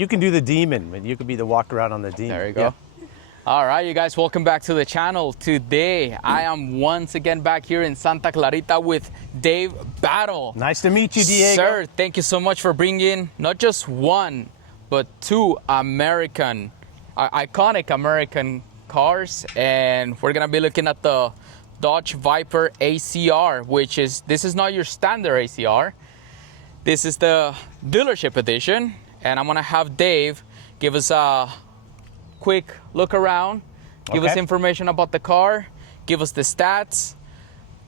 You can do the demon, and you could be the walk around on the demon. There you go. Yeah. All right, you guys, welcome back to the channel. Today, I am once again back here in Santa Clarita with Dave Battle. Nice to meet you, Diego. Sir, thank you so much for bringing not just one, but two iconic American cars. And we're gonna be looking at the Dodge Viper ACR, this is not your standard ACR. This is the dealership edition. And I'm gonna have Dave give us a quick look around, give us information about the car, give us the stats,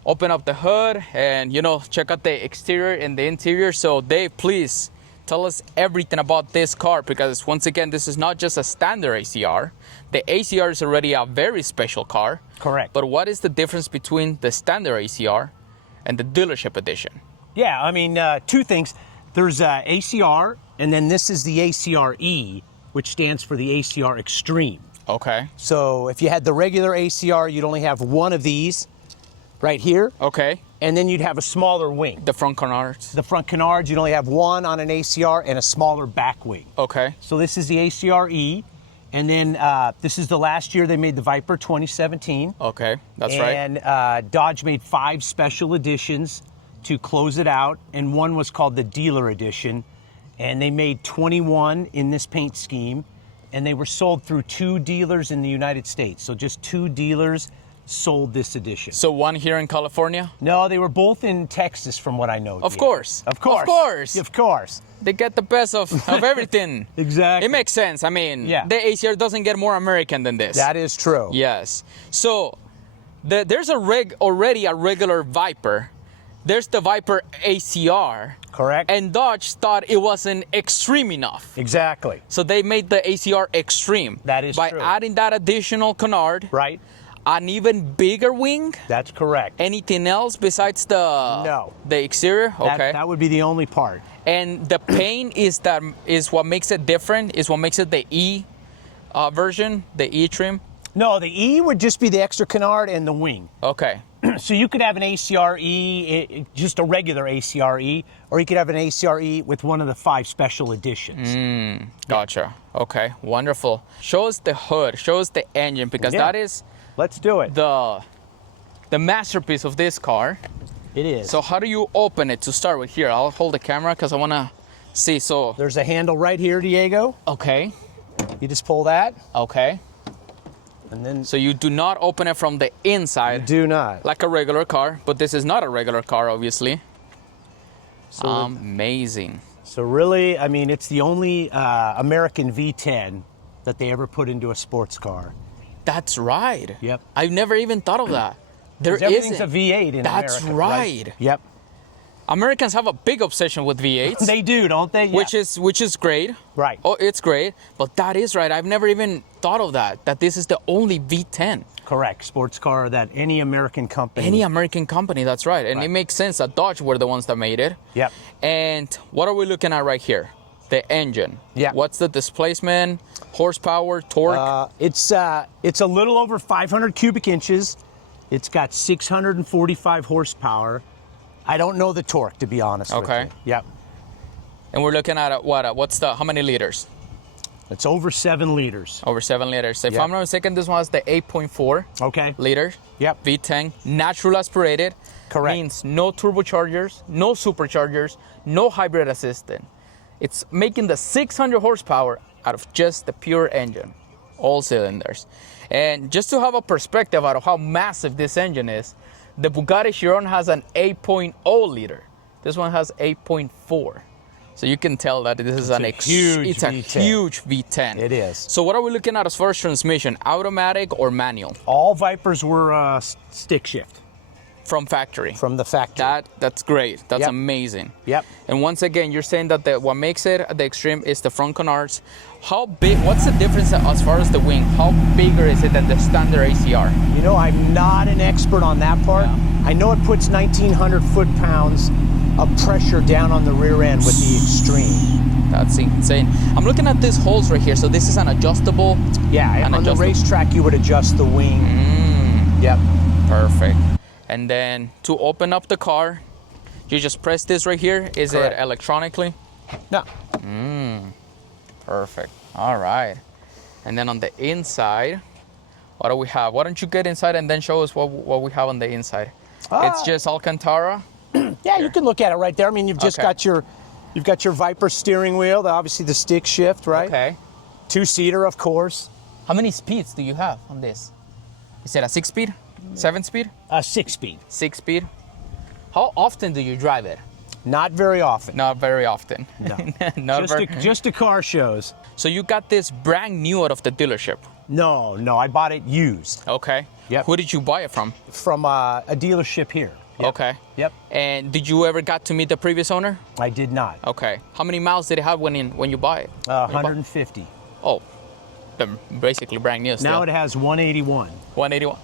open up the hood, and check out the exterior and the interior. So Dave, please tell us everything about this car, because once again, this is not just a standard ACR. The ACR is already a very special car. Correct. But what is the difference between the standard ACR and the dealership edition? Yeah, I mean, two things. There's ACR, and then this is the ACR-E, which stands for the ACR Extreme. Okay. So if you had the regular ACR, you'd only have one of these right here. Okay. And then you'd have a smaller wing. The front canards. The front canards, you'd only have one on an ACR and a smaller back wing. Okay. So this is the ACR-E, and then this is the last year they made the Viper, 2017. Okay, that's right. And Dodge made 5 special editions to close it out, and one was called the Dealer Edition, and they made 21 in this paint scheme, and they were sold through 2 dealers in the United States. So just 2 dealers sold this edition. So one here in California? No, they were both in Texas, from what I know. Of course. Of course. Of course. Of course. They get the best of everything. Exactly. It makes sense. I mean, yeah. The ACR doesn't get more American than this. That is true. Yes. So there's already a regular Viper. There's the Viper ACR. Correct. And Dodge thought it wasn't extreme enough. Exactly. So they made the ACR Extreme. That is true. By adding that additional canard. Right. An even bigger wing. That's correct. Anything else besides the exterior? Okay. That would be the only part. And the paint is what makes it different, is what makes it the E version, the E trim? No, the E would just be the extra canard and the wing. Okay. So you could have an ACR-E, just a regular ACR-E, or you could have an ACR-E with one of the 5 special editions. Gotcha. Okay, wonderful. Show us the hood, show us the engine, because that is... Let's do it. The masterpiece of this car. It is. So how do you open it to start with? Here, I'll hold the camera because I want to see. So there's a handle right here, Diego. Okay. You just pull that. Okay. And then. So you do not open it from the inside. You do not. Like a regular car, but this is not a regular car, obviously. So amazing. So really, I mean, it's the only American V10 that they ever put into a sports car. That's right. Yep. I've never even thought of that. Everything's a V8 in America. That's right. Yep. Americans have a big obsession with V8s. They do, don't they? Yeah. Which is great. Right. Oh, it's great. But that is right. I've never even thought of that this is the only V10. Correct. Sports car that any American company. Any American company, that's right. And it makes sense that Dodge were the ones that made it. Yep. And what are we looking at right here? The engine. Yeah. What's the displacement, horsepower, torque? It's a little over 500 cubic inches. It's got 645 horsepower. I don't know the torque, to be honest with you. Yep. And we're looking at how many liters? It's over 7 liters. Over 7 liters. If I'm not mistaken, this one has the 8.4 liter. Yep. V10, natural aspirated. Correct. Means no turbochargers, no superchargers, no hybrid assistant. It's making the 600 horsepower out of just the pure engine, all cylinders. And just to have a perspective out of how massive this engine is, the Bugatti Chiron has an 8.0 liter. This one has 8.4. So you can tell that this is a huge V10. It is. So what are we looking at as far as transmission? Automatic or manual? All Vipers were stick shift. From factory. From the factory. That's great. That's amazing. Yep. And once again, you're saying that what makes it the Extreme is the front canards. How big? What's the difference as far as the wing? How bigger is it than the standard ACR? You know, I'm not an expert on that part. Yeah. I know it puts 1,900 foot-pounds of pressure down on the rear end with the Extreme. That's insane. I'm looking at these holes right here. So this is an adjustable. Yeah, on the racetrack you would adjust the wing. Yep. Perfect. And then to open up the car, you just press this right here. Is it electronically? No. Perfect. All right. And then on the inside, what do we have? Why don't you get inside and then show us what we have on the inside? It's just Alcantara. Yeah, you can look at it right there. I mean, you've just got your Viper steering wheel, obviously the stick shift, right? Okay. 2-seater, of course. How many speeds do you have on this? Is it a 6-speed? 7-speed? 6-speed. 6-speed. How often do you drive it? Not very often. Not very often. No. Not just to car shows. So you got this brand new out of the dealership? No, I bought it used. Okay. Yep. Who did you buy it from? From a dealership here. Yep. Okay. Yep. And did you ever got to meet the previous owner? I did not. Okay. How many miles did it have when you buy it? 150. Oh, they're basically brand new still. Now it has 181. 181.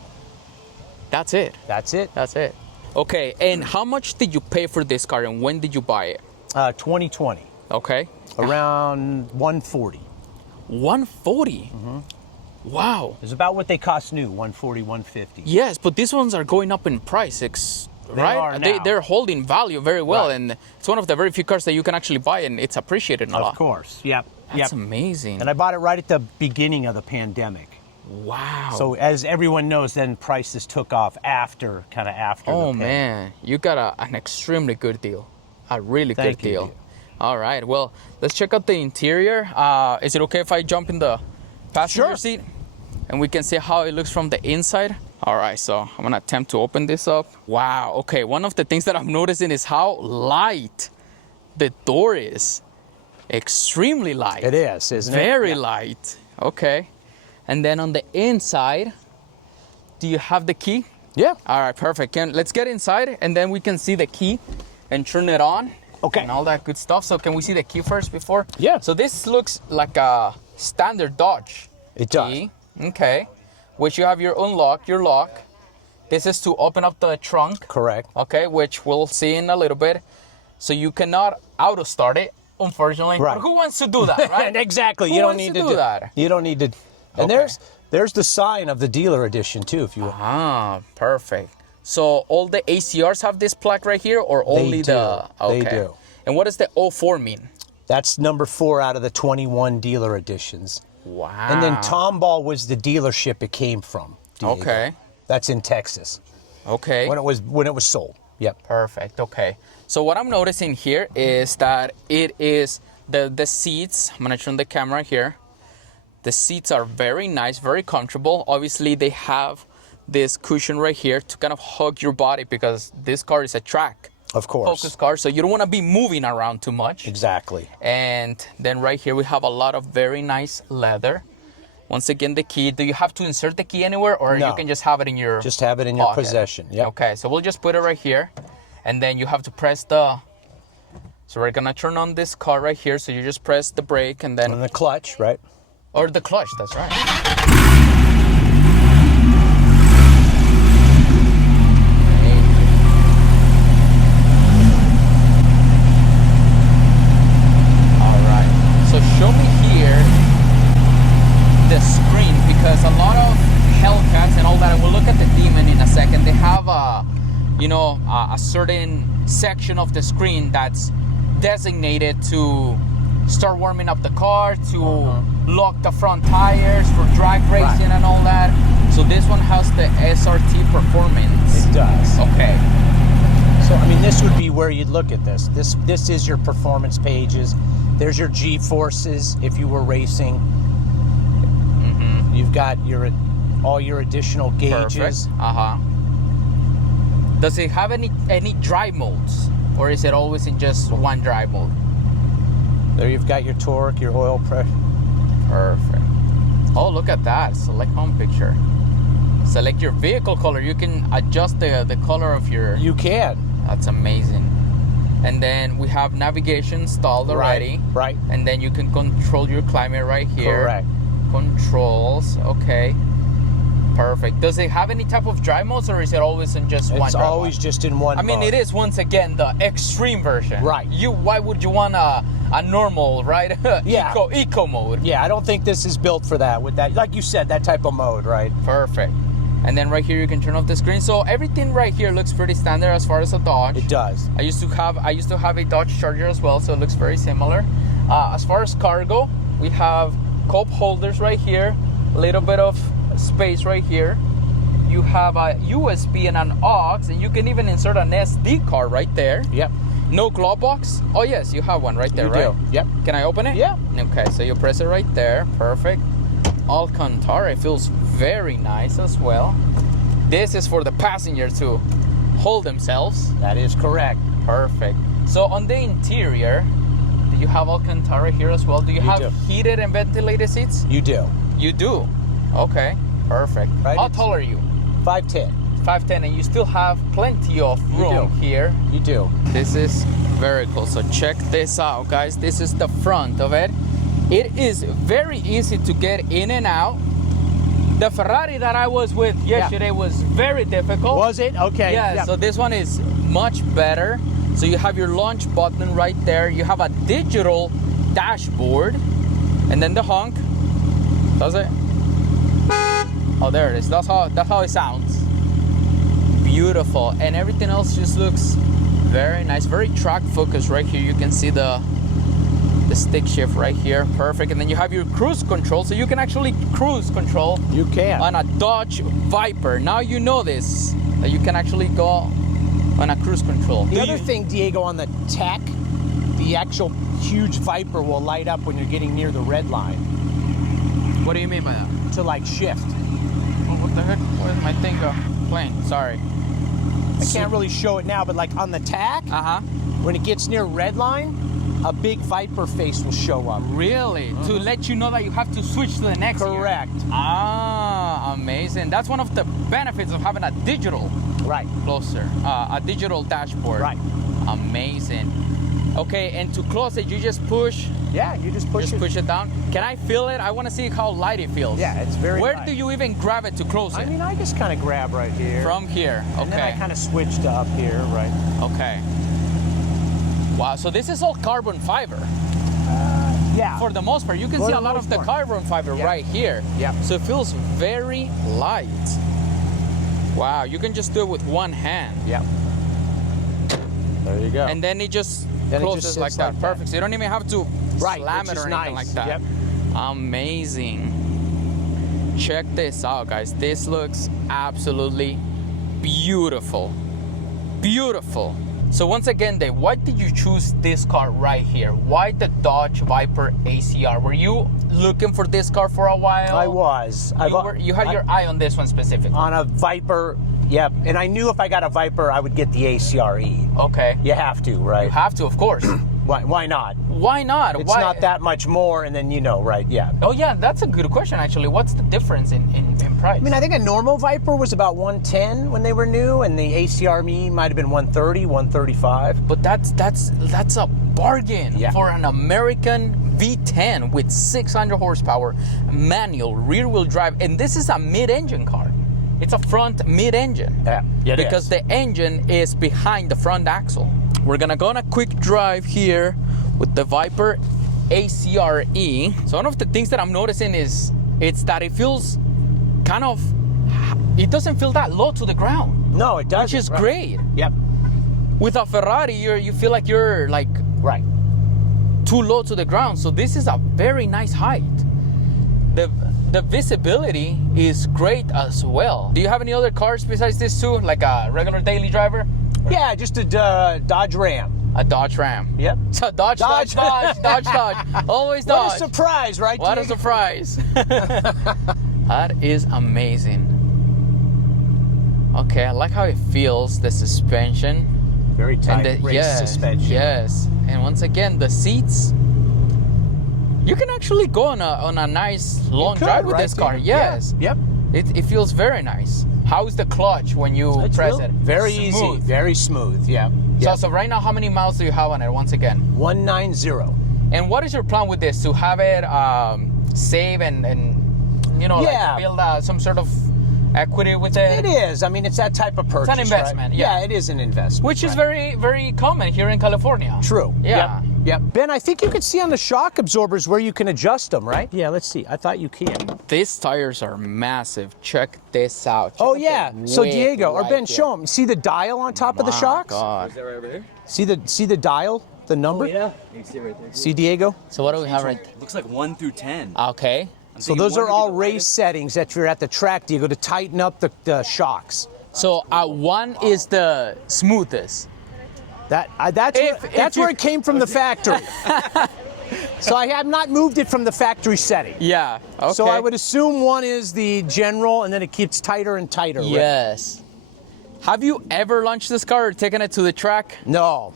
That's it. That's it. That's it. Okay, and how much did you pay for this car and when did you buy it? 2020. Okay. Around 140. 140? Mm-hmm. Wow. It's about what they cost new, 140, 150. Yes, but these ones are going up in price, right? Are now. They're holding value very well, Right. and it's one of the very few cars that you can actually buy, and it's appreciated a lot. Of course, yep. That's amazing. And I bought it right at the beginning of the pandemic. Wow. So as everyone knows, then prices took off after the Oh pandemic. man, you got an extremely good deal. A really Thank good you. deal. All right, well, let's check out the interior. Is it okay if I jump in the passenger Sure. seat? And we can see how it looks from the inside. All right, so I'm gonna attempt to open this up. Wow, okay, one of the things that I'm noticing is how light the door is. Extremely light. It is, isn't it? Very light. Okay. And then on the inside, do you have the key? Yeah. All right, perfect. Let's get inside and then we can see the key and turn it on. Okay. And all that good stuff. So can we see the key first before? Yeah. So this looks like a standard Dodge It does. key. Okay. Which you have your lock. This is to open up the trunk. Correct. Okay, which we'll see in a little bit. So you cannot auto start it, unfortunately. Right. But who wants to do that, right? Exactly. Who you don't wants need to to do that? You don't need to. And Okay. there's the sign of the dealer edition too, if you will. Ah, perfect. So all the ACRs have this plaque right here, or only do. the? Okay. They do. And what does the 04 mean? That's number 4 out of the 21 dealer editions. Wow. And then Tomball was the dealership it came from. Diego. Okay. That's in Texas Okay. when it was sold. Yep. Perfect. Okay. So what I'm noticing here is that it is the seats. I'm gonna turn the camera here. The seats are very nice, very comfortable. Obviously, they have this cushion right here to kind of hug your body because this car is a track Of course. focus car, so you don't want to be moving around too much. Exactly. And then right here we have a lot of very nice leather. Once again, the key. Do you have to insert the key anywhere, or No. you can just have it in your Just have it in your pocket? possession. Yep. Okay, so we'll just put it right here, and then you have to press the. So we're gonna turn on this car right here. So you just press the brake, and then And the clutch, right? or the clutch. That's right. All right. So show me here the screen, because a lot of Hellcats and all that, and we'll look at the Demon in a second, they have a certain section of the screen that's designated to start warming up the car, to lock the front tires for drag racing and all that. So this one has the SRT performance. It does. Okay. So I mean, this would be where you'd look at this. This is your performance pages. There's your G-forces if you were racing. You've got all your additional gauges. Perfect. Does it have any drive modes, or is it always in just one drive mode? There you've got your torque, your oil pressure. Perfect. Oh, look at that. Select home picture. Select your vehicle color. You can adjust the color of your... You can. That's amazing. And then we have navigation installed already. Right. And then you can control your climate right here. Correct. Controls. Okay. Perfect. Does it have any type of drive modes, or is it always in just one It's drive always mode? just in one I mean, mode. it is once again the extreme version. Right. Why would you want a normal, right? Yeah. Eco mode. Yeah, I don't think this is built for that. With that, like you said, that type of mode, right? Perfect. And then right here you can turn off the screen. So everything right here looks pretty standard as far as a Dodge. It does. I used to have a Dodge Charger as well, so it looks very similar. As far as cargo, We have cup holders right here, a little bit of space right here. You have a USB and an aux, and you can even insert an SD card right there. Yep. No glove box? Oh yes, you have one right there, You right? do. Yep. Can I open it? Yeah. Okay, so you press it right there. Perfect. Alcantara, it feels very nice as well. This is for the passenger to hold themselves. That is correct. Perfect. So on the interior, do you have Alcantara here as well? Do you have do. heated and ventilated seats? You do. You do. Okay, perfect. Right, How it's- tall are you? 5'10". 5'10", and you still have plenty of room do. here. You do. This is very cool. So check this out, guys. This is the front of it. It is very easy to get in and out. The Ferrari that I was with yesterday was very difficult. Was it? Okay. Yeah, Yep. so this one is much better. So you have your launch button right there. You have a digital dashboard. And then the honk. Does it? Oh, there it is. That's how it sounds. Beautiful. And everything else just looks very nice. Very track focused right here. You can see the stick shift right here. Perfect. And then you have your cruise control. So you can actually cruise control You can. on a Dodge Viper. Now you know this, that you can actually go on a cruise control. The other thing, Diego, on the tech, the actual huge Viper will light up when you're getting near the red line What do you mean by that? to like shift. What the heck? Where's my thing playing? Sorry. I can't really show it now, but like on the tack, Uh-huh. when it gets near red line, a big Viper face will show up. Really? To let you know that you have to switch to the next gear. Correct. Ah, amazing. That's one of the benefits of having a digital Right. closer, a digital dashboard. Right. Amazing. Okay, and to close it, you just push Yeah, you just push it. push it down. Can I feel it? I want to see how light it feels. Yeah, it's very Where light. do you even grab it to close it? I mean, I just kind of grab right here. From here. And then I Okay. kind of switch to up here, right? Okay. Wow, so this is all carbon fiber. Yeah. For the most part, you can For see the a lot of most the part. carbon fiber Yeah. right here. Yeah. So it feels very light. Wow, you can just do it with one hand. Yeah. There you go. And then it just Then it closes just like sits that. like that. Perfect. So you don't even have to Right, slam which it is or anything nice. like that. Yep. Amazing. Check this out, guys. This looks absolutely beautiful. Beautiful. So once again, Dave, why did you choose this car right here? Why the Dodge Viper ACR? Were you looking for this car for a while? I was. You had your eye on this one specifically. on a Viper. Yep. And I knew if I got a Viper, I would get the ACRE. Okay. You have to, right? You have to, of course. Why not? Why not? It's Why? not that much more, and then right? Yeah. Oh yeah, that's a good question actually. What's the difference in price? I mean, I think a normal Viper was about 110 when they were new, and the ACRE might have been 130, 135. But that's a bargain Yeah. for an American V10 with 600 horsepower, manual, rear-wheel drive, and this is a mid-engine car. It's a front mid-engine. Yeah. It because is. the engine is behind the front axle. We're gonna go on a quick drive here with the Viper ACRE. So one of the things that I'm noticing is that it feels it doesn't feel that low to the ground, No, it doesn't. which is right. great. Yep. With a Ferrari, you feel like you're like Right. too low to the ground. So this is a very nice height. The visibility is great as well. Do you have any other cars besides this too, like a regular daily driver? Yeah, just a Dodge Ram. A Dodge Ram. Yep. So Dodge. Always What Dodge. a surprise, right? What a Diego? surprise. That is amazing. Okay, I like how it feels, the suspension. Very tight And race suspension. Yes. And once again, the seats. You can actually go on a nice long You could, drive with right, this car. Diego? Yes. Yeah. Yep. It feels very nice. How's the clutch when you It's press real- it? Very Smooth. easy. Very smooth. Yeah. So right now, how many miles do you have on it once again? 190. And what is your plan with this? To have it save and Yeah. like build some sort of equity with it? It is. I mean, it's that type of purchase. investment, right? yeah. it is an investment. Which is right. very, very common here in California. True. Yeah. Yep. Ben, I think you can see on the shock absorbers where you can adjust them, right? Yeah, let's see. I thought you can. These tires are massive. Check this out. Check Oh, out yeah. the So, width Diego, or right Ben, here. show them. See the dial on top of the My shocks? God. Is that right over here? See the dial the number? Yeah. You can see it right there. See, Diego? So what do we have right there? Looks like 1 through 10. Okay. So those are all race settings that you're at the track, Diego, to tighten up the shocks. So 1 is the smoothest. That's where it came from the factory. So I have not moved it from the factory setting. Yeah. Okay. So I would assume 1 is the general, and then it keeps tighter and tighter. Right? Yes. Have you ever launched this car or taken it to the track? No,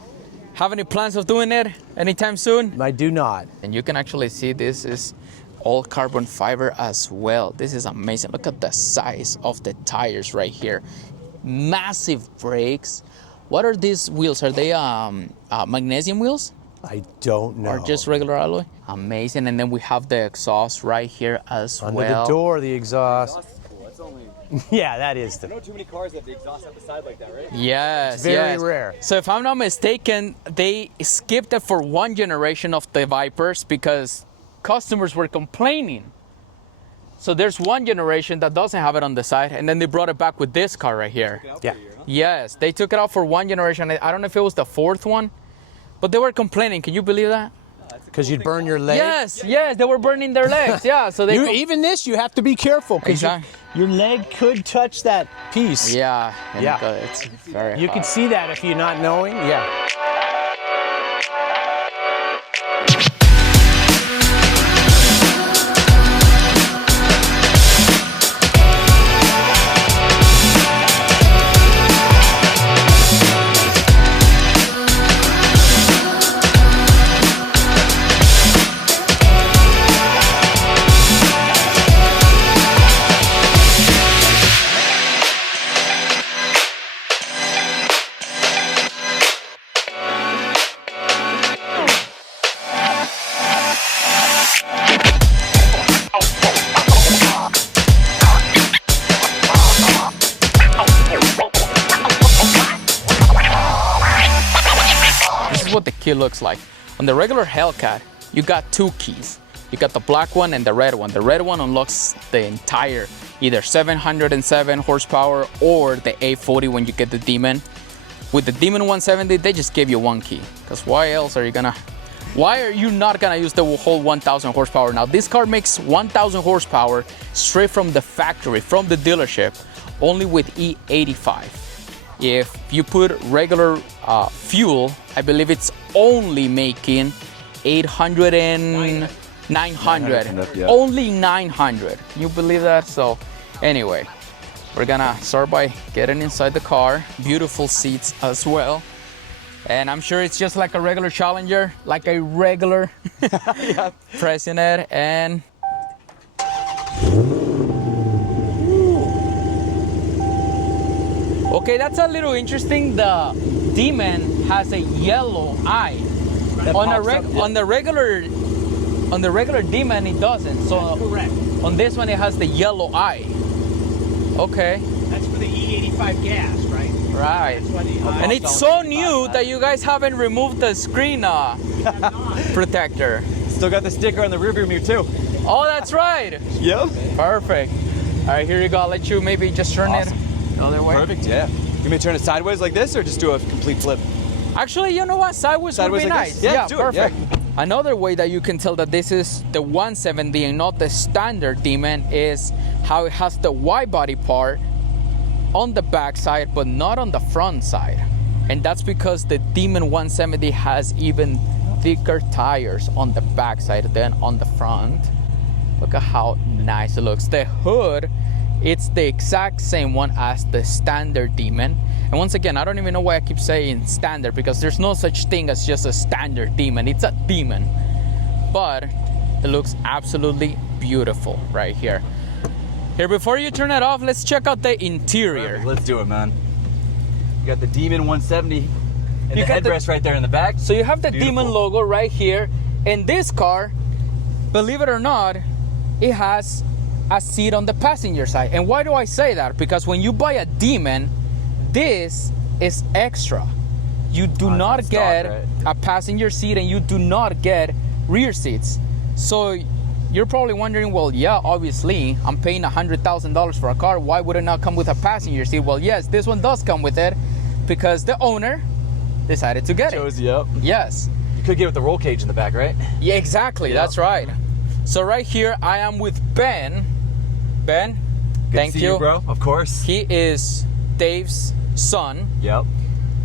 Have any plans of doing it anytime soon? I do not. And you can actually see this is all carbon fiber as well. This is amazing. Look at the size of the tires right here. Massive brakes. What are these wheels? Are they magnesium wheels? I don't know. Or just regular alloy? Amazing. And then we have the exhaust right here as Under well. the door, the exhaust. Exhaust is cool. That's only. Yeah, that is I know too many cars have the exhaust at the side like that, right? Yes, It's very yes. rare. So if I'm not mistaken, they skipped it for 1 generation of the Vipers because customers were complaining. So there's 1 generation that doesn't have it on the side, and then they brought it back with this car right here. Yeah. Yes, they took it out for 1 generation. I don't know if it was the 4th one, but they were complaining. Can you believe that? Because you'd burn your leg. Yes, they were burning their legs. Yeah, so they. Even this, you have to be careful because Exactly. your leg could touch that piece. Yeah, and Yeah. it's very You hot. can see that if you're not knowing. Yeah. What the key looks like. On the regular Hellcat, you got 2 keys. You got the black one and the red one. The red one unlocks the entire either 707 horsepower or the 840 when you get the Demon. With the Demon 170, they just gave you 1 key. Because why are you not gonna use the whole 1000 horsepower? Now this car makes 1000 horsepower straight from the factory, from the dealership, only with E85. If you put regular fuel, I believe it's only making 800 and 900. Yeah. Only 900. Can you believe that? So anyway, we're gonna start by getting inside the car. Beautiful seats as well. And I'm sure it's just like a regular Challenger, like a regular pressing it and okay, that's a little interesting. The Demon has a yellow eye. On the regular Demon, it doesn't. So Correct. on this one, it has the yellow eye. Okay. That's for the E85 gas, right? Right. And it's so new that you guys haven't removed the screen protector. Still got the sticker on the rearview mirror too. Oh, that's right. Yep. Perfect. All right, here you go. I'll let you maybe just turn Awesome. it the other way. Perfect. Yeah. You may turn it sideways like this, or just do a complete flip. Actually, you know what? Sideways would Sideways be like nice. this? Yeah, do it, perfect. yeah. Another way that you can tell that this is the 170 and not the standard Demon is how it has the wide body part on the back side, but not on the front side. And that's because the Demon 170 has even thicker tires on the back side than on the front. Look at how nice it looks. The hood, it's the exact same one as the standard Demon. And once again, I don't even know why I keep saying standard, because there's no such thing as just a standard Demon. It's a Demon. But it looks absolutely beautiful right here. Here, before you turn it off, let's check out the interior. Perfect. Let's do it, man. You got the Demon 170 and You the got the- headrest right there in the back. So you have the Beautiful. Demon logo right here. And this car, believe it or not, it has a seat on the passenger side. And why do I say that? Because when you buy a Demon, this is extra. You do not it's get stock, right? a passenger seat and you do not get rear seats. So you're probably wondering, well, yeah, obviously, I'm paying $100,000 for a car. Why would it not come with a passenger seat? Well, yes, this one does come with it because the owner decided to get it. Shows you up. Yes. You could get with the roll cage in the back, right? Yeah, exactly. Yep. That's right. So right here, I am with Ben. Ben, Good thank to see you, bro. Of course. He is Dave's son. Yep.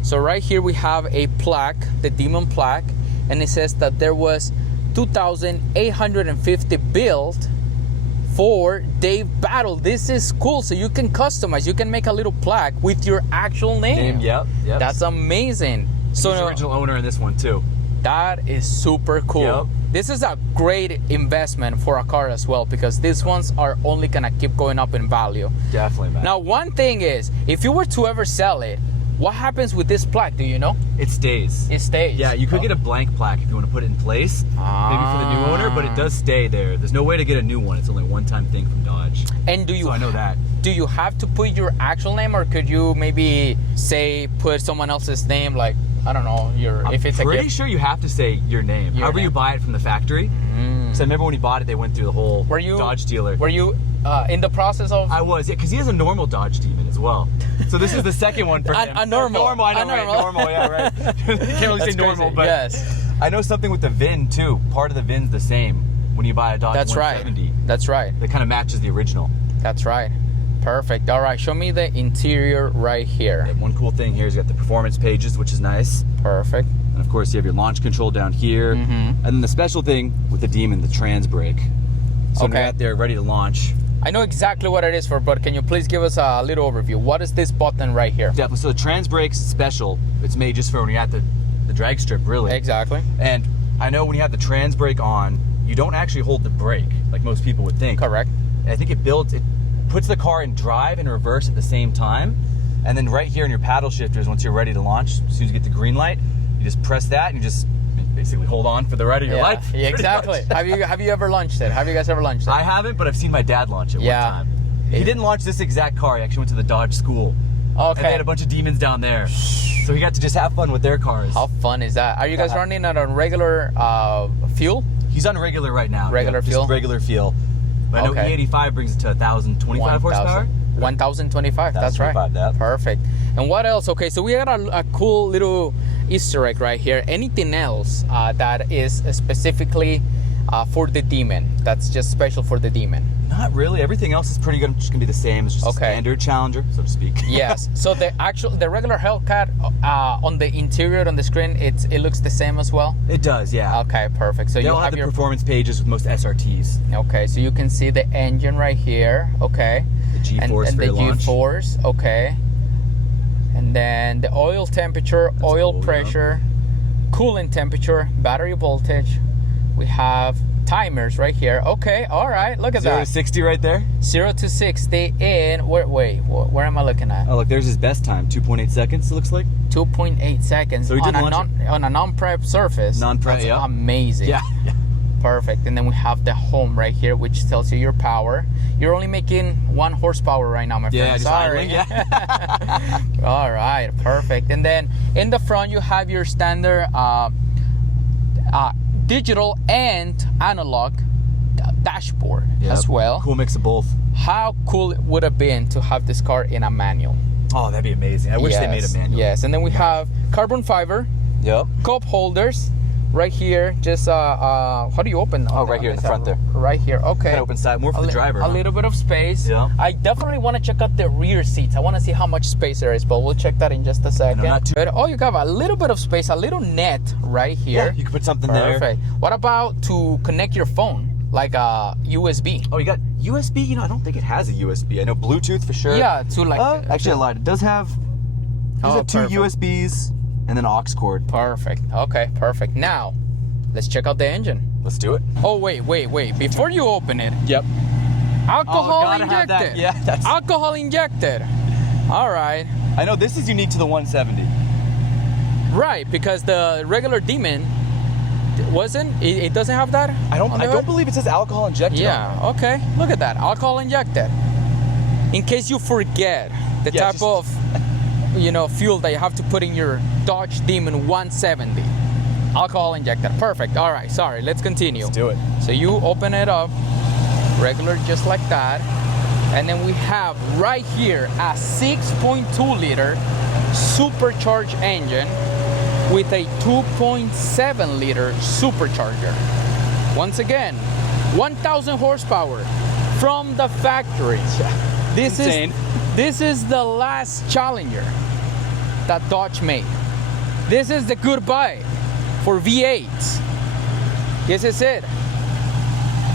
So right here we have a plaque, the Demon plaque, and it says that there was 2,850 built for Dave Battle. This is cool. So you can customize. You can make a little plaque with your actual name. Yep. That's amazing. So He's the original owner in this one too. that is super cool. Yep. This is a great investment for a car as well, because these ones are only gonna keep going up in value. Definitely, man. Now, one thing is, if you were to ever sell it, what happens with this plaque? Do you know? It stays. It stays. Yeah, you could get a blank plaque if you want to put it in place, maybe for the new owner, but it does stay there. There's no way to get a new one. It's only a one-time thing from Dodge. And do you? So I know that. Do you have to put your actual name, or could you maybe say put someone else's name, like I don't know, if it's I'm a pretty gift? sure you have to say your name. However you buy it from the factory. So I remember when he bought it, they went through the whole Dodge dealer. Were you in the process of? I was, yeah, because he has a normal Dodge Demon as well. So this is the second one for him. A normal. Normal, I know, right? Normal, yeah, right. You can't really say That's normal, crazy. but yes. I know something with the VIN too. Part of the VIN's the same when you buy a Dodge That's 170. right. That's right. That kind of matches the original. That's right. Perfect. All right, show me the interior right here. And one cool thing here is you got the performance pages, which is nice. Perfect. And of course, you have your launch control down here. And then the special thing with the Demon, the trans brake. So when you're out there ready to launch. I know exactly what it is for, but can you please give us a little overview? What is this button right here? Definitely. So the trans brake's special. It's made just for when you're at the drag strip, really. Exactly. And I know when you have the trans brake on, you don't actually hold the brake like most people would think. Correct. And I think it puts the car in drive and reverse at the same time. And then right here in your paddle shifters, once you're ready to launch, as soon as you get the green light, you just press that and you just basically hold on for the rest of your life. Yeah, exactly. Have you ever launched it? Have you guys ever launched it? I haven't, but I've seen my dad launch it one time. He didn't launch this exact car. He actually went to the Dodge school. Okay. And they had a bunch of Demons down there. So he got to just have fun with their cars. How fun is that? Are you guys running on a regular fuel? He's on regular right now. Regular fuel? Just regular fuel. But I know E85 brings it to 1,025 horsepower. 1,025, that's right. 1,025, yeah. Perfect. And what else? Okay, so we got a cool little Easter egg right here. Anything else that is specifically for the Demon, that's just special for the Demon? Not really. Everything else is pretty good. Just gonna be the same. It's just a standard Challenger, so to speak. Yes. So the regular Hellcat on the interior on the screen, it looks the same as well. It does, yeah. Okay, perfect. So they you all have the performance pages with most SRTs. Okay, so you can see the engine right here. Okay. The G-force and for the your launch. G-force. Okay. And then the oil temperature, oil pressure, coolant temperature, battery voltage. We have timers right here. Okay, all right, look at 0 that. to 60 right there. 0 to 60 in, where am I looking at? Oh, look, there's his best time, 2.8 seconds, it looks like. 2.8 seconds So he did on a non-prep surface. Non-prep, That's yeah. amazing. Yeah. Perfect. And then we have the home right here, which tells you your power. You're only making 1 horsepower right now, my friend. Yeah, just Sorry. idling, yeah. All right, perfect. And then in the front, you have your standard digital and analog dashboard as well. Cool mix of both. How cool it would have been to have this car in a manual. Oh, that'd be amazing. I wish they made a manual. Yes, and then we have carbon fiber, cup holders right here. Just how do you open? Oh, right here in the front there. Right here. Okay. Kind of open side, more for the driver. A little bit of space. Yeah. I definitely want to check out the rear seats. I want to see how much space there is, but we'll check that in just a second. not too. But, you have a little bit of space, a little net right here. Yeah, you can put something there. Perfect. What about to connect your phone, like a USB? Oh, you got USB? I don't think it has a USB. I know Bluetooth for sure. Yeah, to like. Actually, I lied. It does have. There's two perfect. USBs and then an aux cord. Perfect. Okay, perfect. Now, let's check out the engine. Let's do it. Oh, wait. Before you open it, Yep. alcohol gotta have that. injected. Yeah, that's. Alcohol injected. All right. I know this is unique to the 170. Right, because the regular Demon wasn't. It doesn't have that. I don't believe it says alcohol injected. Yeah. Okay. Look at that. Alcohol injected. In case you forget the type of fuel that you have to put in your Dodge Demon 170. Alcohol injected. Perfect. All right. Sorry. Let's continue. Let's do it. So you open it up, regular, just like that, and then we have right here a 6.2 liter supercharged engine. with a 2.7 liter supercharger. Once again, 1,000 horsepower from the factory. This is the last Challenger that Dodge made. This is the goodbye for V8s. This is it.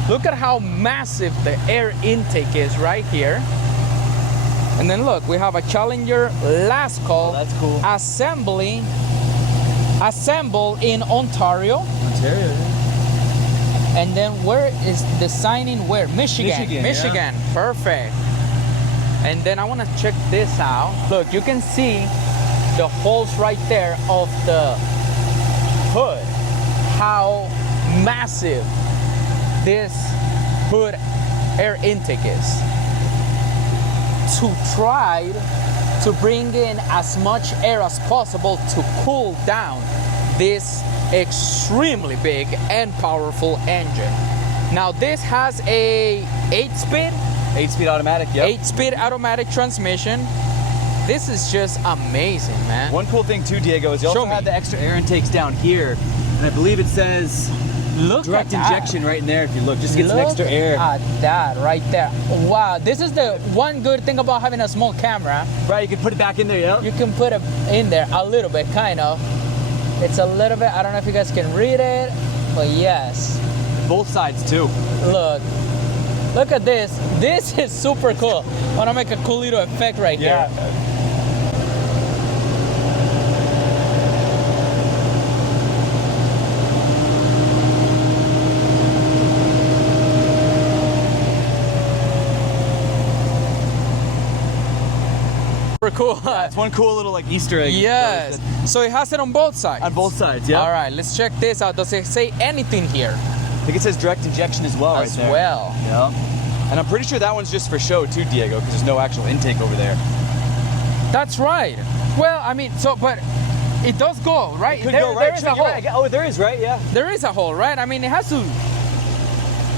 Look at how massive the air intake is right here. And then look, we have a Challenger last call. Oh, that's cool. Assembled in Ontario. Ontario. And then where is the signing? Where? Michigan. Yeah. Perfect. And then I want to check this out. Look, you can see the holes right there of the hood. How massive this hood air intake is. To try to bring in as much air as possible to cool down this extremely big and powerful engine. Now this has a 8-speed automatic, yep. 8-speed automatic transmission. This is just amazing, man. One cool thing too, Diego, is you also have the extra air intakes down here, and I believe it says direct injection right in there. If you look, just to get some extra air. Look at that right there. Wow, this is the one good thing about having a small camera. Right, you can put it back in there, yeah. You can put it in there a little bit, kind of. It's a little bit, I don't know if you guys can read it, but yes. Both sides too. Look at this. This is super cool. I want to make a cool little effect right here. Super cool. It's one cool little like Easter egg. Yes. So it has it on both sides. On both sides, yeah. All right, let's check this out. Does it say anything here? I think it says direct injection as well, right there. As well. Yeah. And I'm pretty sure that one's just for show too, Diego, because there's no actual intake over there. That's right. Well, I mean, but it does go, right? It could go right. There is a hole. Right. Oh, there is, right? Yeah. There is a hole, right? I mean, it has to.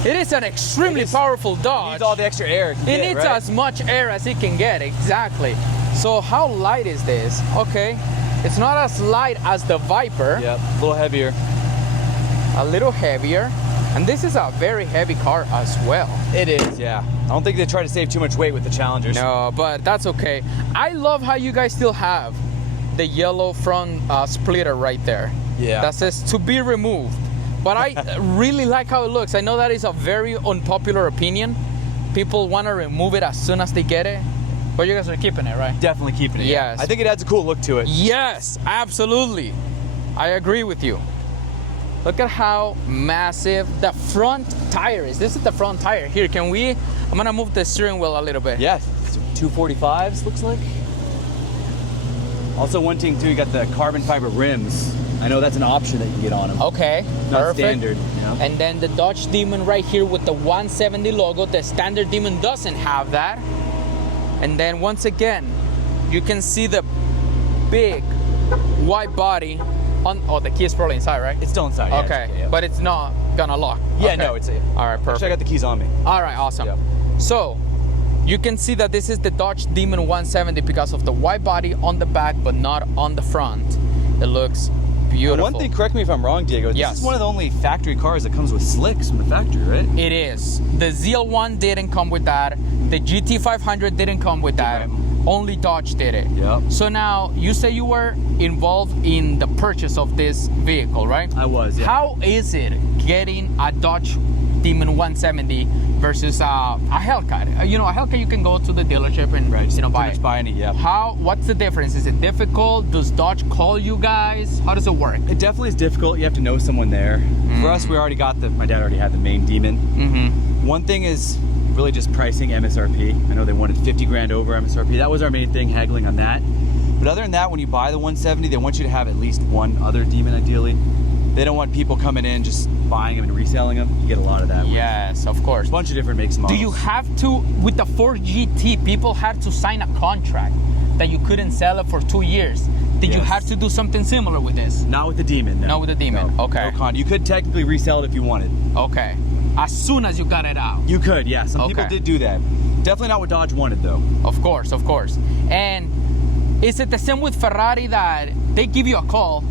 It is an extremely powerful Dodge. It needs all the extra air. It needs as much air as it can get, exactly. So how light is this? Okay, it's not as light as the Viper. Yep, a little heavier. A little heavier. And this is a very heavy car as well. It is, yeah. I don't think they try to save too much weight with the Challengers. No, but that's okay. I love how you guys still have the yellow front splitter right there. Yeah. That says to be removed. But I really like how it looks. I know that is a very unpopular opinion. People want to remove it as soon as they get it. But you guys are keeping it, right? Definitely keeping it. Yes. I think it adds a cool look to it. Yes, absolutely. I agree with you. Look at how massive the front tire is. This is the front tire. Here, I'm gonna move the steering wheel a little bit. Yeah, 245s looks like. Also one thing too, you got the carbon fiber rims. I know that's an option that you can get on them. Okay, Not perfect. standard. Yeah. And then the Dodge Demon right here with the 170 logo. The standard Demon doesn't have that. And then once again, you can see the big white body on. Oh, the key is probably inside, right? It's still inside. Yeah, okay, yeah. But it's not gonna lock. Yeah, okay. no, it's a. All right, perfect. Actually, I got the keys on me. All right, awesome. Yep. So you can see that this is the Dodge Demon 170 because of the white body on the back, but not on the front. It looks beautiful. And one thing, correct me if I'm wrong, Diego. Yes. This is one of the only factory cars that comes with slicks from the factory, right? It is. The ZL1 didn't come with that. The GT500 didn't come with that. Right. Only Dodge did it. Yep. So now, you say you were involved in the purchase of this vehicle, right? I was, yeah. How is it getting a Dodge Demon 170 versus a Hellcat? You know, a Hellcat you can go to the dealership and buy it. Yeah. What's the difference? Is it difficult? Does Dodge call you guys? How does it work? It definitely is difficult. You have to know someone there. For us, we already got my dad already had the main Demon. One thing is really just pricing MSRP. I know they wanted 50 grand over MSRP. That was our main thing, haggling on that. But other than that, when you buy the 170, they want you to have at least one other Demon ideally. They don't want people coming in just buying them and reselling them. You get a lot of that. Yes, of course. A bunch of different makes and models. Do you have to, with the Ford GT, people had to sign a contract that you couldn't sell it for 2 years. Did you have to do something similar with this? Not with the Demon, no. Not with the Demon, no, okay. No you could technically resell it if you wanted. Okay. As soon as you got it out. You could, yeah. Some people did do that. Definitely not what Dodge wanted, though. Of course, of course. And is it the same with Ferrari that they give you a call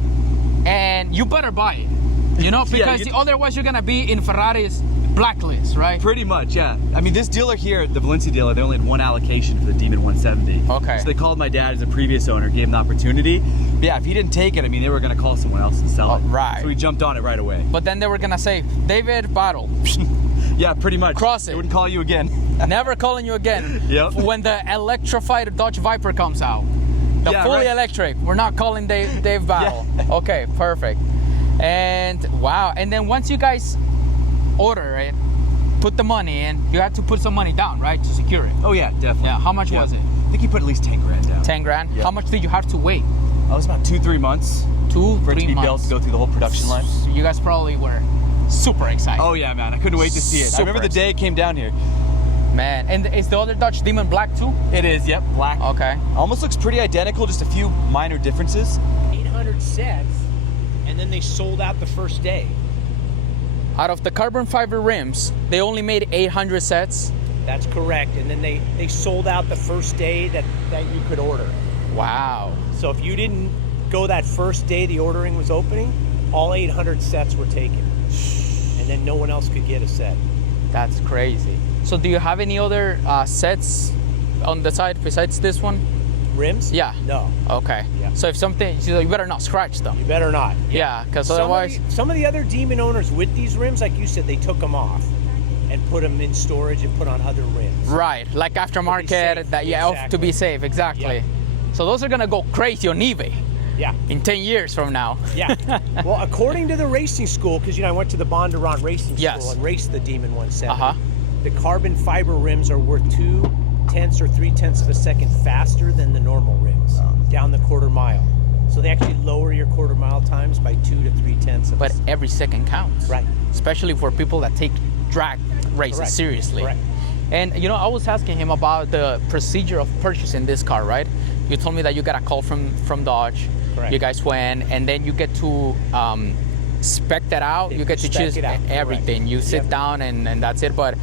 and you better buy it. You know, because otherwise you're gonna be in Ferrari's blacklist, right? Pretty much, yeah. I mean, this dealer here, the Valencia dealer, they only had one allocation for the Demon 170. Okay. So they called my dad as a previous owner, gave him the opportunity. But yeah, if he didn't take it, I mean, they were gonna call someone else and sell it. Right. So we jumped on it right away. But then they were gonna say, David, battle. Yeah, pretty much. Cross it. They wouldn't call you again. Never calling you again. Yep. When the electrified Dodge Viper comes out. The fully electric. We're not calling Dave battle. Yeah. Okay, perfect. And wow, and then once you guys order it, put the money in, you have to put some money down, right, to secure it. Oh yeah, definitely. Yeah, how much was it? I think he put at least 10 grand down. 10 grand? Yeah. How much did you have to wait? It was about 2-3 months. 2-3 for it to be months. built to go through the whole production line. You guys probably were super excited. Oh yeah, man, I couldn't wait to see it. I remember the day it came down here. Man, and is the other Dodge Demon black too? It is, yep, black. Okay. Almost looks pretty identical, just a few minor differences. 800 sets, and then they sold out the first day. Out of the carbon fiber rims, they only made 800 sets. That's correct. And then they sold out the first day that you could order. Wow. So if you didn't go that first day the ordering was opening, all 800 sets were taken. And then no one else could get a set. That's crazy. So do you have any other sets on the side besides this one? Rims? Yeah. No. Okay. Yeah. So if something, so you better not scratch them. You better not. Yeah, because otherwise... Some of the other Demon owners with these rims, like you said, they took them off and put them in storage and put on other rims. Right, like aftermarket, that to be safe, exactly. Yeah. So those are gonna go crazy on eBay. Yeah. In 10 years from now. Yeah. Well, according to the racing school, because I went to the Bondurant racing school and raced the Demon 170. The carbon fiber rims are worth 0.2 or 0.3 of a second faster than the normal rims down the quarter mile. So they actually lower your quarter mile times by 2 to 0.3 of But every second counts. Right. Especially for people that take drag races seriously. Correct. And I was asking him about the procedure of purchasing this car, right? You told me that you got a call from Dodge. Correct. You guys went, and then you get to spec that out. You get to choose everything. Correct. You sit down and that's it. But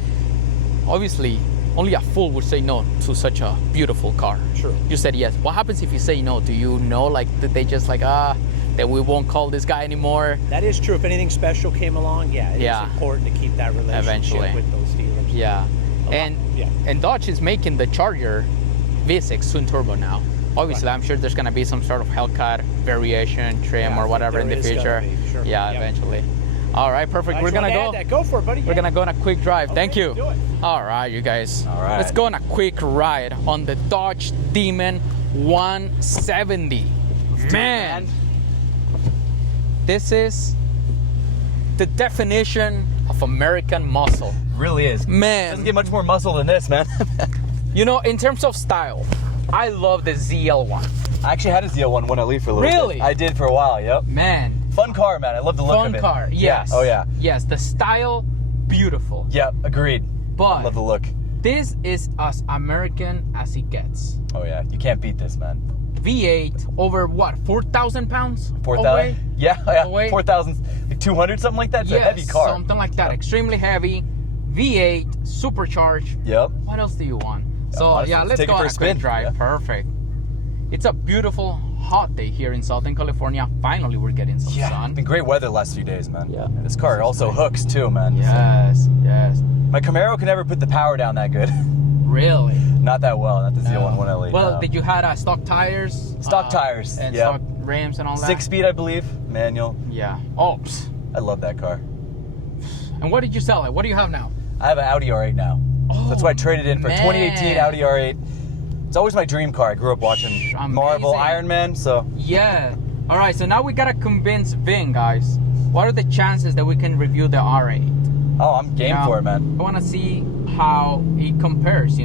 obviously, only a fool would say no to such a beautiful car. True. You said yes. What happens if you say no? Do you know, like, that they just like, that we won't call this guy anymore? That is true. If anything special came along, it's important to keep that relationship with those dealers. Yeah. And Dodge is making the Charger V6 twin turbo now. Obviously, I'm sure there's going to be some sort of Hellcat variation, trim, or whatever in the future. Sure. Yeah, eventually. All right, perfect. We're going to go. Go for it, buddy. We're going to go on a quick drive. Okay, Thank you. do it. All right, you guys. All right. Let's go on a quick ride on the Dodge Demon 170. Man, this is the definition of American muscle. Really is. Man. Doesn't get much more muscle than this, man. In terms of style, I love the ZL1. I actually had a ZL1 when I leave for a little bit. Really? I did for a while, yep. Man. Fun car, man. I love the look of it. Fun car, yes. Yeah. Oh, yeah. Yes, the style, beautiful. Yep, agreed. But I love the look. this is as American as it gets. Oh, yeah. You can't beat this, man. V8 over what, 4,000 pounds? 4,000? Yeah. Away? 4,000, like 200, something like that? It's a heavy car. Something like that. Yep. Extremely heavy. V8, supercharged. Yep. What else do you want? So, honestly, let's take it go for on a a spin. quick drive. Yeah. Perfect. It's a beautiful, hot day here in Southern California. Finally, we're getting some Yeah, sun. it's been great weather the last few days, man. Yeah. This car also hooks, too, man. Yes. My Camaro can never put the power down that good. Really? Not that well, not the ZL1 1LE. Well, no. did you had stock tires? Stock tires, and yep. stock rims and all that? 6-speed, I believe, manual. Yeah. Oh, psst. I love that car. And what did you sell it? What do you have now? I have an Audi R8 now. Oh, So that's why I traded in for man. 2018 Audi R8. It's always my dream car. I grew up watching Marvel, Iron Man, so. Yeah. All right, so now we gotta convince Vin, guys. What are the chances that we can review the R8? Oh, I'm game for it, man. I wanna see how it compares,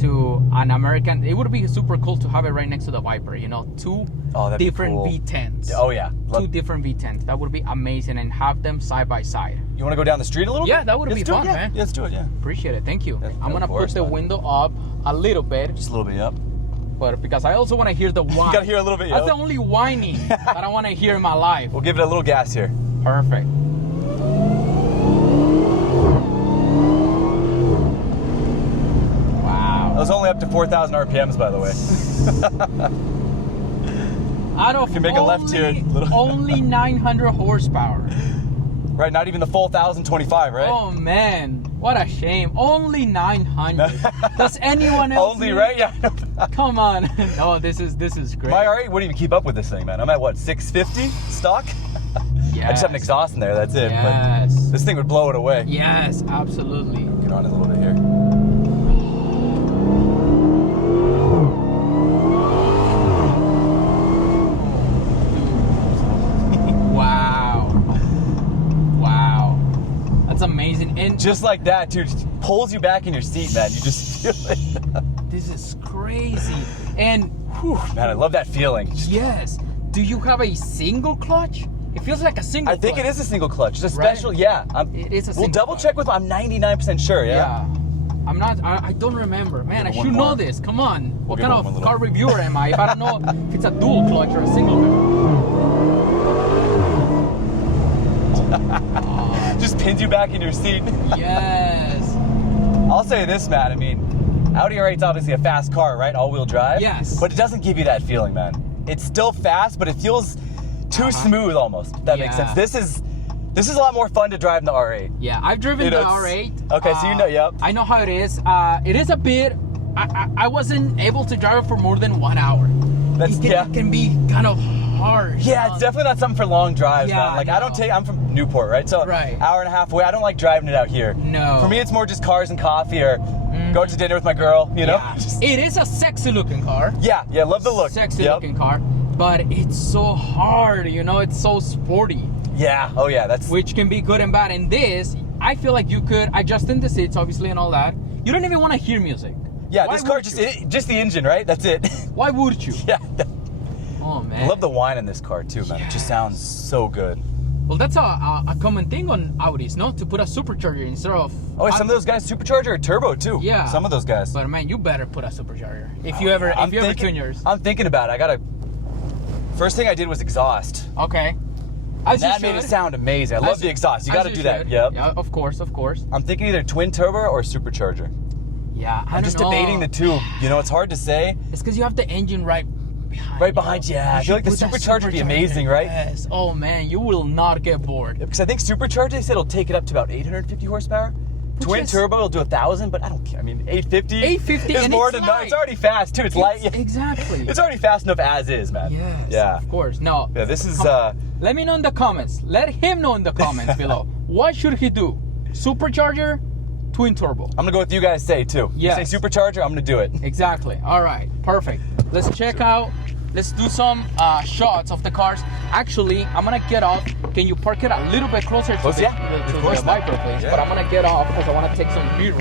to an American. It would be super cool to have it right next to the Viper, two that'd be different cool. V10s. Oh, yeah. Two different V10s. That would be amazing, and have them side by side. You want to go down the street a little bit? Yeah, that would be fun, man. Yeah, let's do it, yeah. Appreciate it. Thank you. Yeah, I'm gonna of course, put the man. window up a little bit, Just a little bit, yep. but because I also want to hear the whine. You gotta hear a little bit, That's yo. the only whining that I want to hear in my life. We'll give it a little gas here. Perfect. Wow. That was only up to 4,000 RPMs, by the way. Out of You can make a left here. only 900 horsepower. Right, not even the full 1,025, right? Oh man, what a shame. Only 900. Does anyone else Only, need- right? Yeah. Come on. No, this is great. My R8 wouldn't even keep up with this thing, man. I'm at what, 650 stock? Yes. I just have an exhaust in there, that's it. Yes. But this thing would blow it away. Yes, absolutely. Get on a little bit here. Wow. Wow. That's amazing. And Just like that, dude. Just pulls you back in your seat, man. You just feel it. this is crazy. And whew, Man, I love that feeling. yes. Do you have a single clutch? It feels like a single I think clutch. it is a single clutch. It's a Right? special, yeah. It is a We'll single double clutch. check with, I'm 99% sure, yeah. I'm not, I don't remember. Man, I One should more. know this. Come on. What give kind one of more car reviewer am I if I don't know if it's a dual clutch or a single clutch? Just pins you back in your seat. Yes. I'll say this, man. I mean, Audi R8's obviously a fast car, right? All-wheel drive. Yes. But it doesn't give you that feeling, man. It's still fast, but it feels too smooth almost. If that makes Yeah. sense. This is a lot more fun to drive than the R8. Yeah, I've driven You know, the it's- R8. Okay, so you know, yep. I know how it is. It is a bit. I wasn't able to drive it for more than 1 hour. That's It can be kind of hard. Yeah, it's definitely not something for long drives, Yeah, man. Like, no. I'm from Newport, right? So, Right. hour and a half away. I don't like driving it out here. No. For me, it's more just cars and coffee or go to dinner with my girl, you know? Yeah. It is a sexy looking car. Yeah, love the look. Sexy Yep. looking car, but it's so hard. You know, it's so sporty, Yeah, oh yeah, that's... which can be good and bad. And this, I feel like you could adjust in the seats, obviously, and all that. You don't even want to hear music. Yeah, Why this car, would you? just the engine, right? That's it. Why would you? Yeah. Oh man. I love the whine in this car too, man. It just sounds so good. Well, that's a common thing on Audis, no? To put a supercharger instead of. Oh, and some of those guys supercharger or turbo too. Yeah. Some of those guys. But man, you better put a supercharger if you ever tune yours. I'm thinking about it. First thing I did was exhaust. Okay. As That you made it should. sound amazing. I As love the exhaust. You got to do that. Yep. Yeah, of course. I'm thinking either twin turbo or supercharger. Yeah, I'm just debating the two. You know, it's hard to say. It's because you have the engine right behind. Right behind you. Yeah, I feel like the supercharger would be amazing, right? Yes. Oh man, you will not get bored. Because I think supercharger, they said it'll take it up to about 850 horsepower. Twin is- turbo will do 1,000, but I don't care. I mean, 850. 850 is and more it's than light. It's already fast too. It's light. Exactly. It's already fast enough as is, man. Yes. Yeah. Of course. No. Yeah, this is Come on. Let me know in the comments. Let him know in the comments below. What should he do? Supercharger, twin turbo. I'm gonna go with you guys say too. Yes. You say supercharger, I'm gonna do it. Exactly. All right. Perfect. Let's check out. Let's do some shots of the cars. Actually, I'm gonna get off. Can you park it a little bit closer to the, yeah. to Of course, the Viper, please? Yeah. But I'm gonna get off because I want to take some B-roll.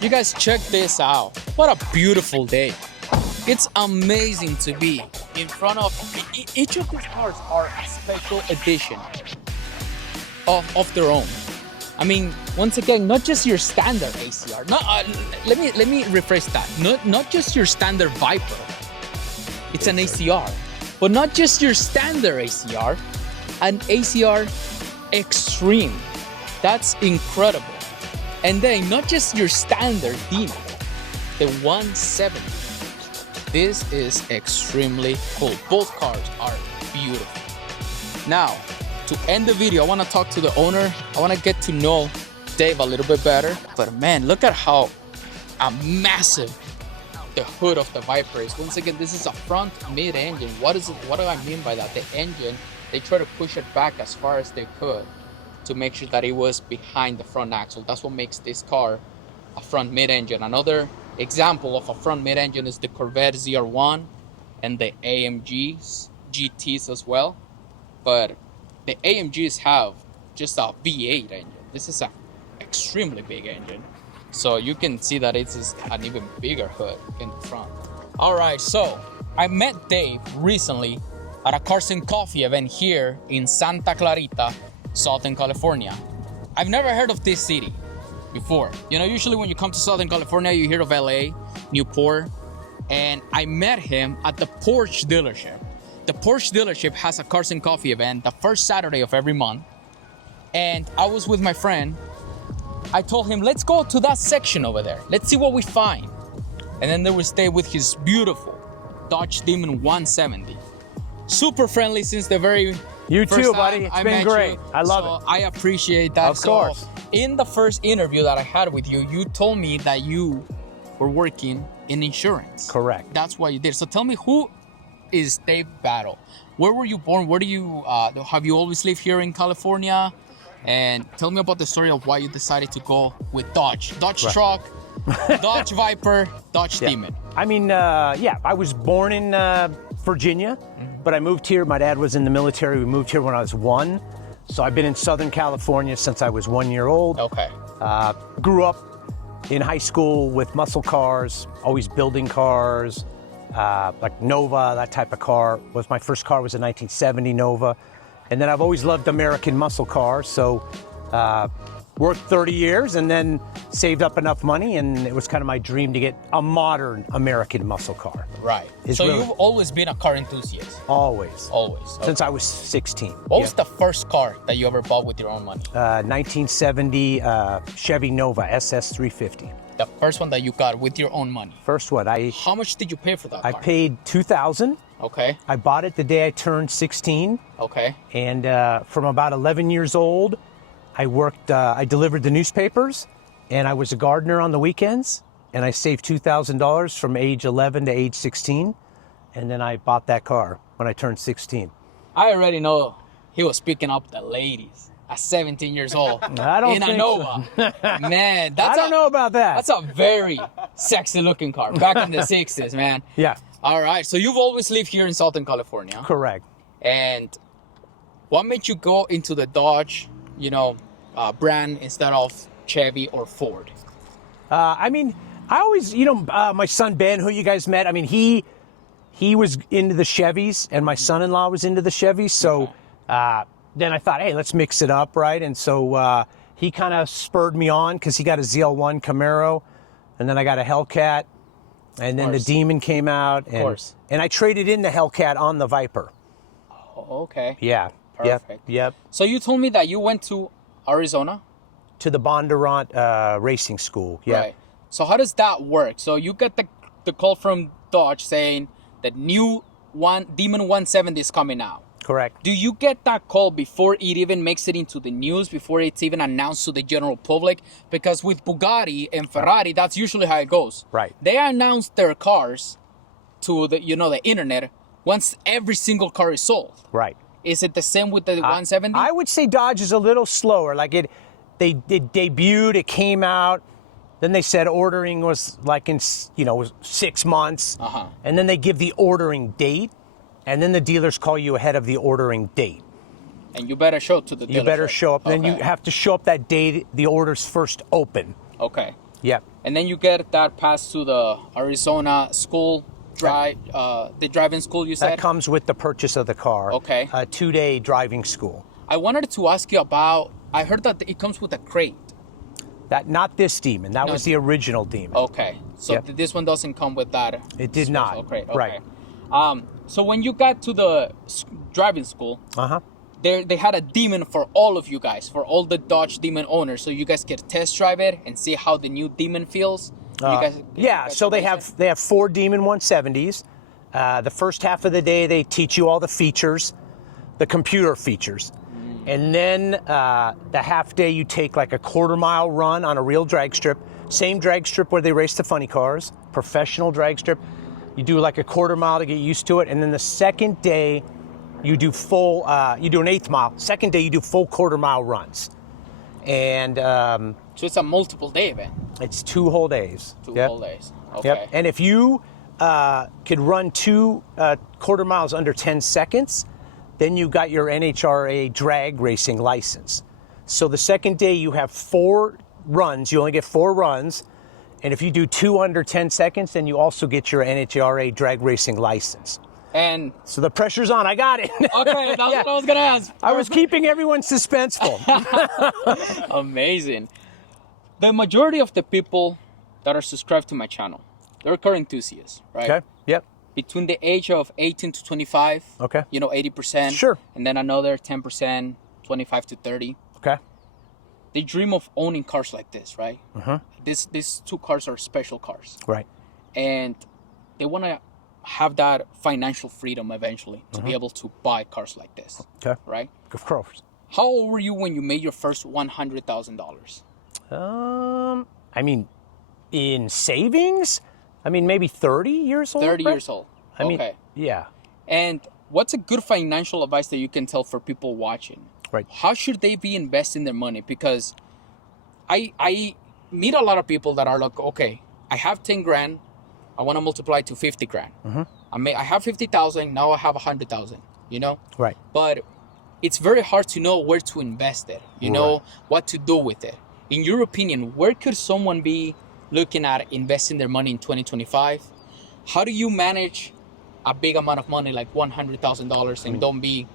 You guys, check this out. What a beautiful day. It's amazing to be in front of each of these cars are a special edition of their own. I mean, once again, not just your standard ACR. Not let me rephrase that. Not just your standard Viper. It's an ACR, but not just your standard ACR, an ACR Extreme. That's incredible. And then not just your standard Demon, the 170. This is extremely cool. Both cars are beautiful. Now, to end the video, I want to talk to the owner. I want to get to know Dave a little bit better. But man, look at how massive the hood of the Viper is. Once again, this is a front mid-engine. What do I mean by that? The engine, they try to push it back as far as they could to make sure that it was behind the front axle. That's what makes this car a front mid-engine. Another example of a front mid-engine is the Corvette ZR1 and the AMGs, GTs as well. But the AMGs have just a V8 engine. This is an extremely big engine. So you can see that it's an even bigger hood in the front. All right, so I met Dave recently at a Cars and Coffee event here in Santa Clarita, Southern California. I've never heard of this city before. You know, usually when you come to Southern California, you hear of LA, Newport, and I met him at the Porsche dealership. The Porsche dealership has a Cars and Coffee event the first Saturday of every month. And I was with my friend. I told him, let's go to that section over there. Let's see what we find. And then there was Dave with his beautiful Dodge Demon 170. Super friendly since the very You first too, time buddy. It's I been met great. you. I love it. I appreciate that. Of course. In the first interview that I had with you, you told me that you were working in insurance. Correct. That's what you did. So tell me, who is Dave Battle? Where were you born? Where do you have you always lived here in California? And tell me about the story of why you decided to go with Dodge truck, Dodge Viper, Dodge Demon. I mean, I was born in Virginia, but I moved here. My dad was in the military. We moved here when I was 1. So I've been in Southern California since I was 1 year old. Okay. Grew up in high school with muscle cars, always building cars, like Nova, that type of car. My first car was a 1970 Nova. And then I've always loved American muscle cars. So worked 30 years and then saved up enough money, and it was kind of my dream to get a modern American muscle car. Right. So you've always been a car enthusiast? Always. Always. Okay. Since I was 16. What was the first car that you ever bought with your own money? 1970 Chevy Nova SS350. The first one that you got with your own money? First one. How much did you pay for that car? I paid $2,000. Okay. I bought it the day I turned 16. Okay. And from about 11 years old, I worked, I delivered the newspapers, and I was a gardener on the weekends, and I saved $2,000 from age 11 to age 16, and then I bought that car when I turned 16. I already know he was picking up the ladies at 17 years old. I don't in a think Nova. so. Man, I don't know about that. That's a very sexy looking car back in the 60s, man. Yeah. All right, so you've always lived here in Southern California. Correct. And what made you go into the Dodge, brand instead of Chevy or Ford? I mean, I always, my son Ben, who you guys met, I mean, he was into the Chevys, and my son-in-law was into the Chevys. So then I thought, hey, let's mix it up, right? And so he kind of spurred me on because he got a ZL1 Camaro, and then I got a Hellcat, and then the Demon came out. And I traded in the Hellcat on the Viper. Oh, okay. Yeah. Perfect. Yep. So you told me that you went to Arizona? To the Bondurant Racing School. Yeah. Right. So how does that work? So you get the call from Dodge saying that new Demon 170 is coming out. Correct. Do you get that call before it even makes it into the news, before it's even announced to the general public? Because with Bugatti and Ferrari, that's usually how it goes. Right. They announce their cars to the internet once every single car is sold. Right. Is it the same with the 170? I would say Dodge is a little slower. Like they debuted, it came out, then they said ordering was like in 6 months, and then they give the ordering date, and then the dealers call you ahead of the ordering date. And you better show up to the dealership. You better show up. Okay. Then you have to show up that day the orders first open. Okay. Yep. And then you get that pass to the Arizona school. The driving school, you said? That comes with the purchase of the car. Okay. A 2-day driving school. I wanted to ask you about, I heard that it comes with a crate. Not this Demon. That was the original Demon. Okay. So this one doesn't come with that. It did not. Crate. Okay. Right. So when you got to the driving school, they had a Demon for all of you guys, for all the Dodge Demon owners, so you guys could test drive it and see how the new Demon feels. So they have 4 Demon 170s. The first half of the day, they teach you all the features, the computer features. And then the half day, you take like a 1/4 mile run on a real drag strip. Same drag strip where they race the funny cars, professional drag strip. You do like a 1/4 mile to get used to it. And then the second day, you do you do an 1/8 mile. Second day, you do full 1/4 mile runs. And so it's a multiple day event. It's 2 whole days. 2 whole days. Okay. Yep. And if you could run 2 1/4 miles under 10 seconds, then you got your NHRA drag racing license. So the second day you have 4 runs. You only get 4 runs, And if you do 2 under 10 seconds, then you also get your NHRA drag racing license. And So the pressure's on. I got it. okay, that's what I was gonna ask. I was keeping everyone suspenseful. Amazing. The majority of the people that are subscribed to my channel, they're car enthusiasts, right? Okay. Yep. Between the age of 18 to 25, Okay. 80%. Sure. And then another 10%, 25 to 30. Okay. They dream of owning cars like this, right? Uh-huh. These two cars are special cars. Right. And they want to have that financial freedom eventually to be able to buy cars like this, Okay. right? Of course. How old were you when you made your first $100,000? I mean, in savings, I mean, maybe 30 years old. 30 right? years old. I mean, Okay. yeah. And what's a good financial advice that you can tell for people watching? Right. How should they be investing their money? Because I meet a lot of people that are like, okay, I have 10 grand, I want to multiply to 50 grand. I have 50,000, now I have 100,000, Right. But it's very hard to know where to invest it, know what to do with it. In your opinion, where could someone be looking at investing their money in 2025? How do you manage a big amount of money like $100,000 and don't be,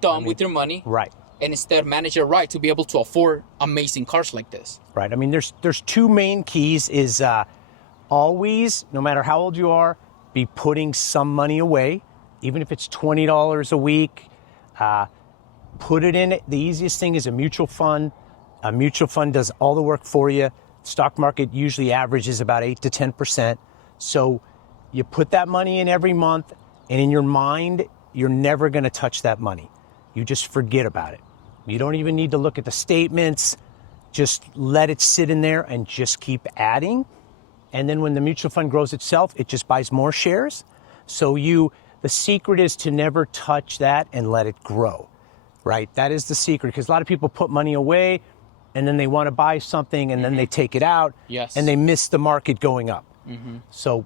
dumb with your money? Right. And instead manage it right to be able to afford amazing cars like this. Right. I mean, there's two main keys is always, no matter how old you are, be putting some money away, even if it's $20 a week. Put it in it. The easiest thing is a mutual fund. A mutual fund does all the work for you. Stock market usually averages about 8 to 10%. So you put that money in every month, and in your mind, you're never going to touch that money. You just forget about it. You don't even need to look at the statements. Just let it sit in there and just keep adding. And then when the mutual fund grows itself, it just buys more shares. So the secret is to never touch that and let it grow, right? That is the secret, because a lot of people put money away and then they want to buy something and then they take it out and they miss the market going up. So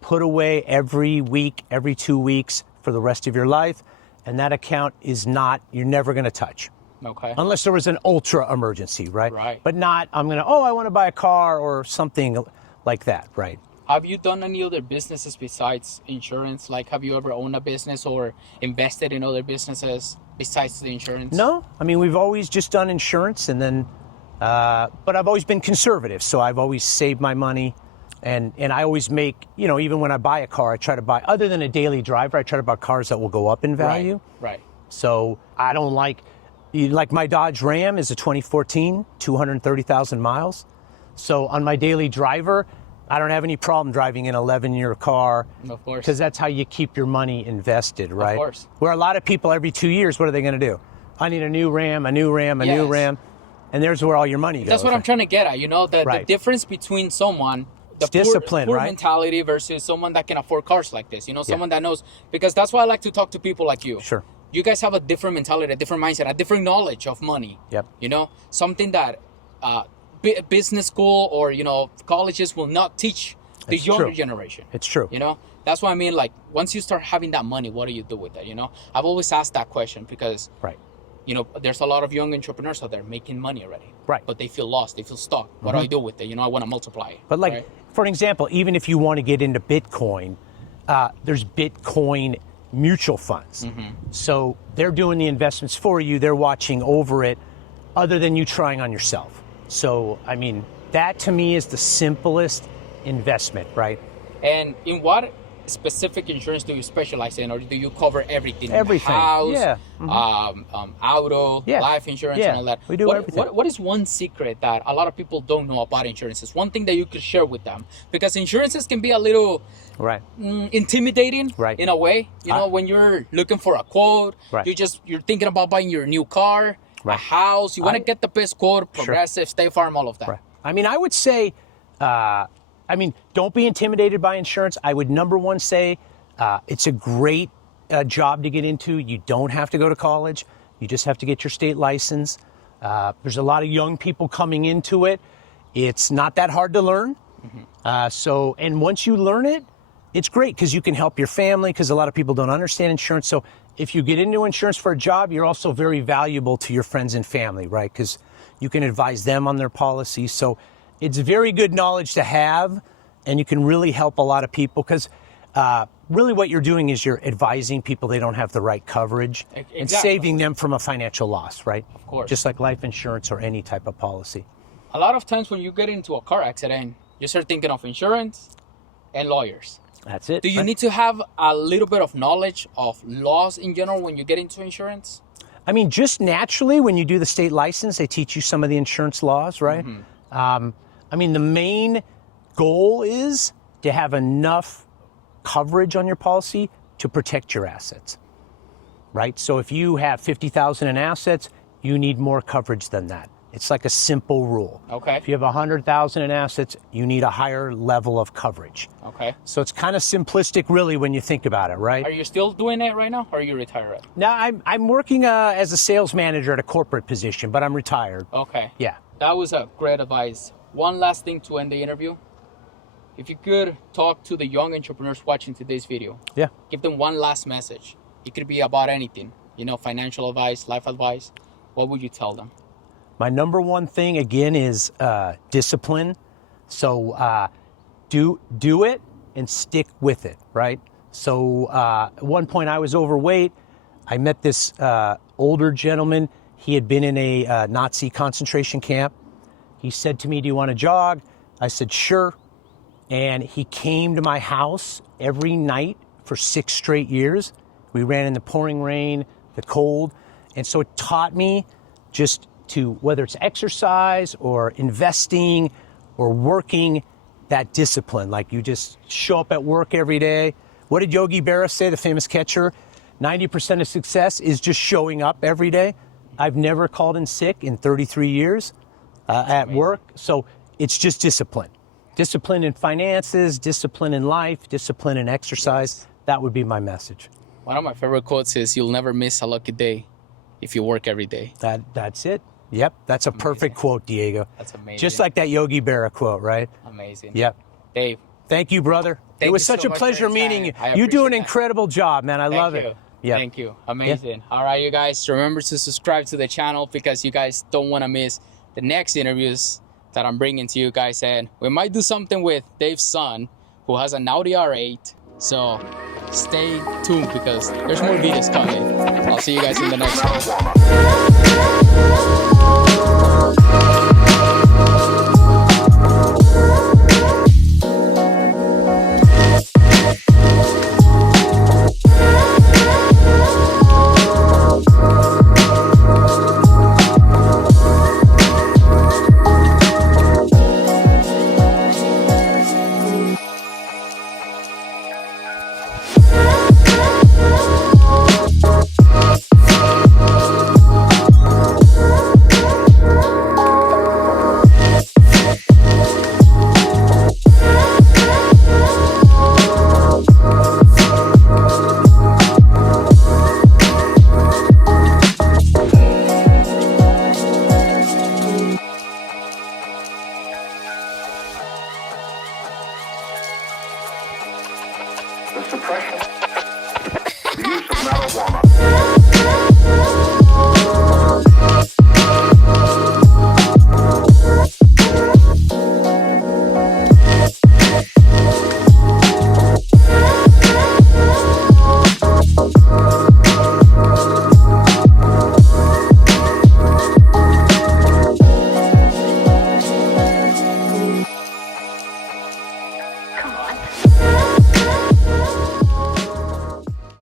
put away every week, every 2 weeks for the rest of your life. And that account you're never going to touch. Okay. Unless there was an ultra emergency, right? Right. But not, I want to buy a car or something like that, right? Have you done any other businesses besides insurance? Like, have you ever owned a business or invested in other businesses besides the insurance? No. I mean, we've always just done insurance and then, but I've always been conservative. So I've always saved my money. And I always make, even when I buy a car, I try to buy, other than a daily driver, I try to buy cars that will go up in value. Right. So I don't like my Dodge Ram is a 2014, 230,000 miles. So on my daily driver, I don't have any problem driving an 11-year car. Of course. Because that's how you keep your money invested, right? Of course. Where a lot of people every 2 years, what are they going to do? I need a new Ram, a new Ram, a new Ram. And there's where all your money goes. That's what I'm trying to get at. The Right. difference between someone, the discipline, poor right? mentality versus someone that can afford cars like this. Someone that knows. Because that's why I like to talk to people like you. Sure. You guys have a different mentality, a different mindset, a different knowledge of money. Yep. Something that business school or, colleges will not teach the younger generation. It's true. That's what I mean. Like, once you start having that money, what do you do with it? I've always asked that question because, right. There's a lot of young entrepreneurs out there making money already. Right. But they feel lost. They feel stuck. What do I do with it? I want to multiply it. But right? for an example, even if you want to get into Bitcoin, there's Bitcoin mutual funds. So they're doing the investments for you. They're watching over it other than you trying on yourself. So, I mean, that to me is the simplest investment, right? And in what specific insurance do you specialize in, or do you cover everything? Everything. House, Yeah. auto, Yeah. life insurance, Yeah. and all that. We do everything. What is one secret that a lot of people don't know about insurances? One thing that you could share with them, because insurances can be a little right. Intimidating, Right. in a way. When you're looking for a quote, Right. you're thinking about buying your new car, a Right. house. You want to get the best quote, Progressive, State Farm, all of that. Right. I mean, I would say, don't be intimidated by insurance. I would, number one, say it's a great job to get into. You don't have to go to college. You just have to get your state license. There's a lot of young people coming into it. It's not that hard to learn. And once you learn it, it's great because you can help your family, because a lot of people don't understand insurance. So if you get into insurance for a job, you're also very valuable to your friends and family, right? Because you can advise them on their policies. So It's very good knowledge to have, and you can really help a lot of people because really what you're doing is you're advising people they don't have the right coverage and saving them from a financial loss, right? Of course. Just like life insurance or any type of policy. A lot of times when you get into a car accident, you start thinking of insurance and lawyers. That's it. Do you need to have a little bit of knowledge of laws in general when you get into insurance? I mean, just naturally, when you do the state license, they teach you some of the insurance laws, right? I mean, the main goal is to have enough coverage on your policy to protect your assets, right? So if you have 50,000 in assets, you need more coverage than that. It's like a simple rule. Okay. If you have 100,000 in assets, you need a higher level of coverage. Okay. So it's kind of simplistic, really, when you think about it, right? Are you still doing it right now, or are you retired? Now, I'm working as a sales manager at a corporate position, but I'm retired. Okay. Yeah. That was a great advice. One last thing to end the interview. If you could talk to the young entrepreneurs watching today's video, Yeah. give them one last message. It could be about anything, financial advice, life advice. What would you tell them? My number one thing, again, is discipline. So do it and stick with it, right? So at one point I was overweight. I met this older gentleman. He had been in a Nazi concentration camp. He said to me, "Do you want to jog?" I said, "Sure." And he came to my house every night for 6 straight years. We ran in the pouring rain, the cold. And so it taught me just to, whether it's exercise or investing or working, that discipline. Like you just show up at work every day. What did Yogi Berra say, the famous catcher? 90% of success is just showing up every day. I've never called in sick in 33 years at work. So it's just discipline. Discipline in finances, discipline in life, discipline in exercise. That would be my message. One of my favorite quotes is, "You'll never miss a lucky day if you work every day." That's it. Yep, that's a perfect quote, Diego. That's amazing. Just like that Yogi Berra quote, right? Amazing. Yep. Dave. Thank you, brother. Thank it was you such so a much pleasure for your meeting you. time. I You do an appreciate that. incredible job, man. I love it. Yeah. Yeah. Thank you. Amazing. All right, you guys, remember to subscribe to the channel because you guys don't want to miss the next interviews that I'm bringing to you guys. And we might do something with Dave's son, who has an Audi R8. So stay tuned because there's more videos coming. I'll see you guys in the next one.